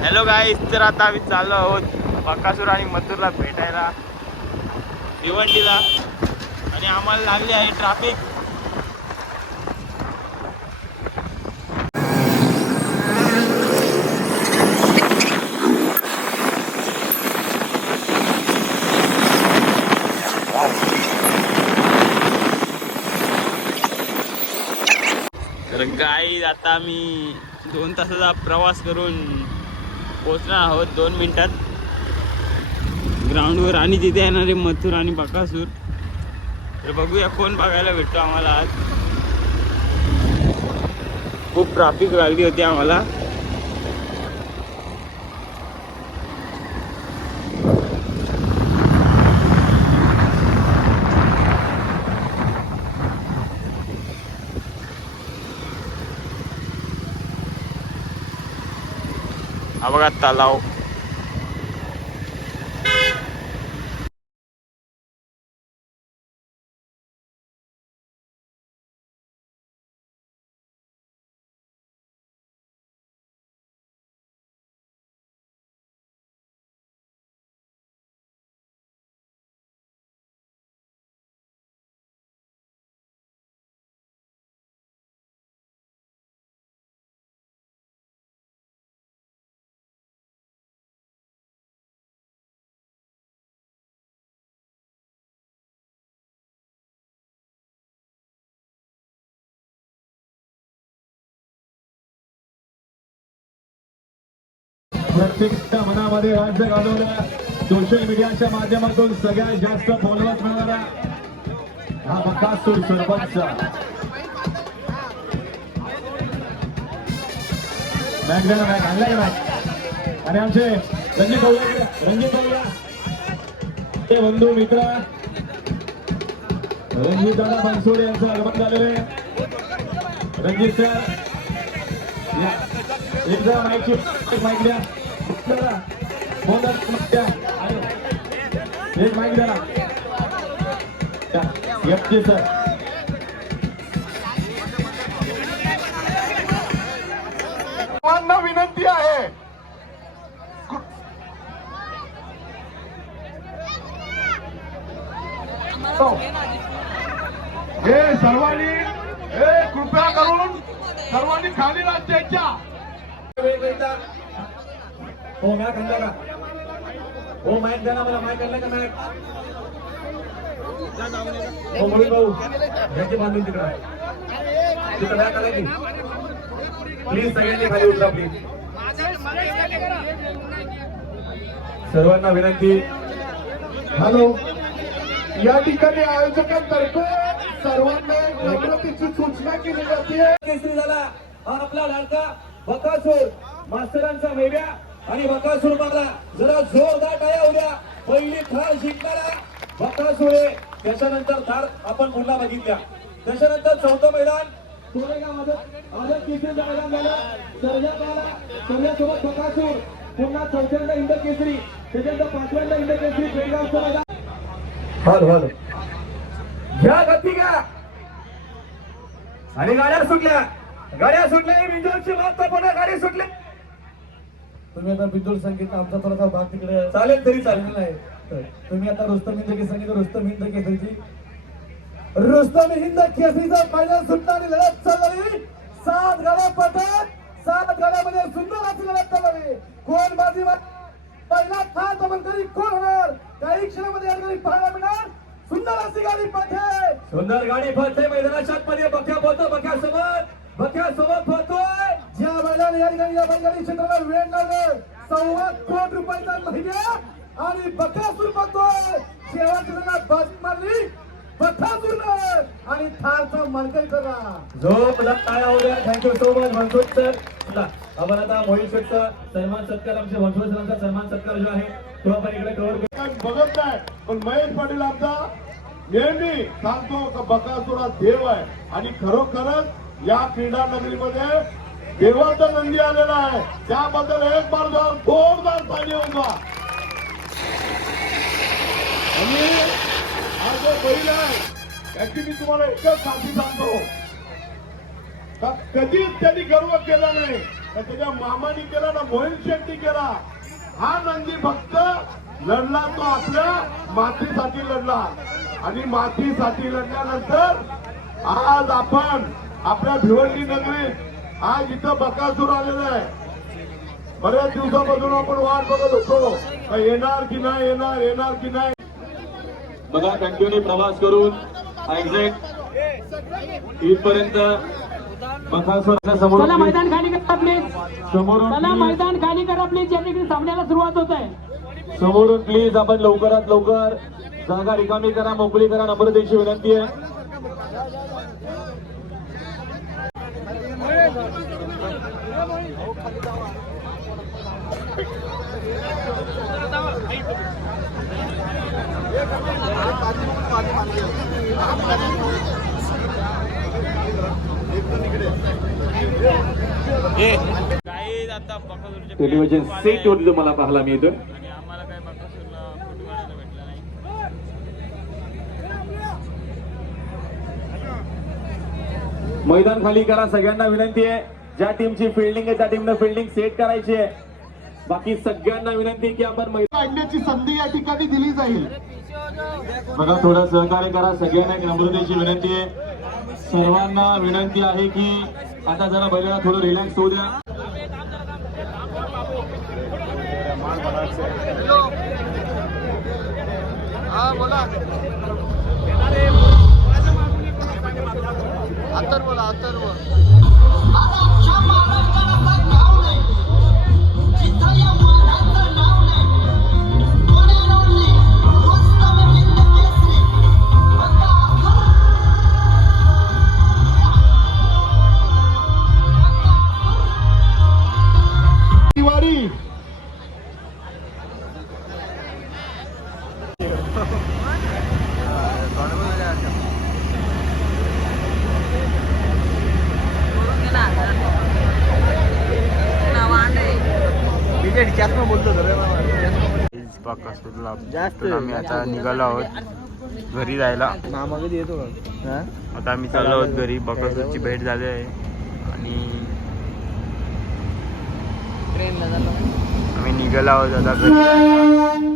Hello guys तर आता आम्ही चाललो आहोत बकासूर आणि मथुरला भेटायला. भिवंडीला. आणि आम्हाला लागली आहे ट्रॅफिक तर गाई आता आम्ही दोन तासाचा प्रवास करून पोचणार आहोत दोन मिनिटात. ग्राउंडवर आणि तिथे येणारे मथुर आणि बकासूर. तर बघूया कोण बघायला भेटतो आम्हाला आज. खूप ट्राफिक लागली होती आम्हाला. हा बघा तलाव प्रत्येक मनामध्ये राज्य घालवलं. सोशल मीडियाच्या माध्यमातून सगळ्यात जास्त फॉलोअर्स मिळणारा हा बकासूर सरपंच मॅच द्या मॅच आणला का मॅच आणि आमचे रणजित रणजित ते बंधू मित्र. रणजित दादा बनसोडे यांचं आगमन झालेलं आहे. रणजित सर एकदा माहिती माहिती द्या. एक द्या सर सर्वांना विनंती आहे. हे सर्वांनी हे कृपया करून सर्वांनी खाली राज्याच्या हो मॅक आणला का? हो मॅक द्या ना मला. मॅक आणला का मॅक हो म्हणून भाऊ ह्याची बांधून तिकडं. तिथं मॅक आला की प्लीज सगळ्यांनी खाली उठला प्लीज सर्वांना विनंती. हॅलो या ठिकाणी आयोजकांतर्फे सर्वांना जागृतीची सूचना केली जाते. केसरी झाला. हा आपला लाडका बकासूर. मास्तरांचा मेव्या. आणि बकासूर मारला जरा जोरदार टाळ्या उद्या पहिली थार जिंकणारा बकासूर त्याच्यानंतर थार आपण पुन्हा बघितल्या. त्याच्यानंतर चौथं मैदान. कोरेगाव आदत आदत केसरीचं मैदान झालं. सर्जात आला सर्जासोबत बकासूर. पुन्हा चौथ्यांदा इंद केसरी. त्याच्यानंतर पाचव्यांदा इंद केसरी. पेडगावचं मैदान हॅलो हॅलो. घ्या गती घ्या. आणि गाड्या सुटल्या. गाड्या सुटल्या बिंदूची महत्त्वपूर्ण गाडी सुटल्या तुम्ही आता बिंदूर सांगितलं आमचा थोडासा भाग तिकडे चालेल तरी चालेल. आहे तुम्ही आता रुस्तम हिंद केसरी रुस्तम हिंद केसरीची. रुस्तम हिंद केसरीचा फायनल आणि लढत चालली. सात गाड्या पटत सात गाड्यामध्ये सुंदर अशी लढत चालली. कोण बाजी पहिला थार दमनकरी कोण होणार? काही क्षणामध्ये या ठिकाणी पाहायला मिळणार. सुंदर अशी गाडी पाठे सुंदर गाडी पळते मैदानाच्या मध्ये बक्या पोहतो बक्या सोबत. बक्या सोबत पोहतोय बैलाने या ठिकाणी या बैलगाडी क्षेत्राला वेळ लागलं सव्वा कोट रुपयाचा महिन्या आणि बकासूर बघतोय शेवटच्या बाजी मारली बकासूरनं आणि थारचा मानकरी करा. झोप टाळ्या उद्या थँक्यू सो मच मनसोद सर आपण आता मोहित शेठचा सन्मान सत्कार आमच्या मनसोद सरांचा सन्मान सत्कार जो आहे तो आपण इकडे कव्हर बघत नाही पण महेश पाटील आमचा नेहमी सांगतो का बकासुरा देव आहे. आणि खरोखरच या क्रीडा नगरीमध्ये देवाचा नंदी आलेला आहे. त्याबद्दल एक बार जाऊन जोरदार पाणी होऊन आणि हा जो बैल आहे त्याची मी तुम्हाला एकच साथी सांगतो. का कधीच त्यांनी गर्व केला नाही. तर त्याच्या मामानी केला ना मोहित शेट्टी केला. हा नंदी फक्त लढला तो आपल्या मातीसाठी लढला. आणि मातीसाठी लढल्यानंतर आज आपण आपल्या भिवंडी नगरीत आज इथं बकासूर आलेला आहे. बऱ्याच दिवसापासून आपण वाट बघत होतो. येणार की नाही येणार येणार की नाही? बघा कंटिन्यू प्रवास करून एक्झॅक्ट इथपर्यंत बकासूरच्या समोर चला मैदान खाली करा प्लीज समोरून चला मैदान खाली करा प्लीज या ठिकाणी सामन्याला सुरुवात होत आहे. समोरून प्लीज आपण लवकरात लवकर जागा रिकामी करा मोकळी करा. नम्रतेची विनंती आहे काही आता बकासूरचे टेलिव्हिजन सेट वरती तुम्हाला पाहायला मिळतोय आणि आम्हाला काही बकासूरला फोटो काढायला भेटला नाही मैदान खाली करा सगळ्यांना विनंती आहे. ज्या टीमची फिल्डिंग आहे त्या टीमनं फिल्डिंग सेट करायची आहे. बाकी सगळ्यांना विनंती आहे की आपण काढण्याची संधी या ठिकाणी दिली जाईल. बघा थोडं सहकार्य करा. सगळ्यांना एक नम्रतेची विनंती आहे. सर्वांना विनंती आहे की आता जरा बैलाला थोडं रिलॅक्स होऊ द्या. दिवाळी आम्ही आता निघालो आहोत घरी जायला. आता आम्ही चाललो आहोत घरी. बकासूरची भेट झाली आहे. आणि आम्ही निघालो आहोत आता घरी. जायला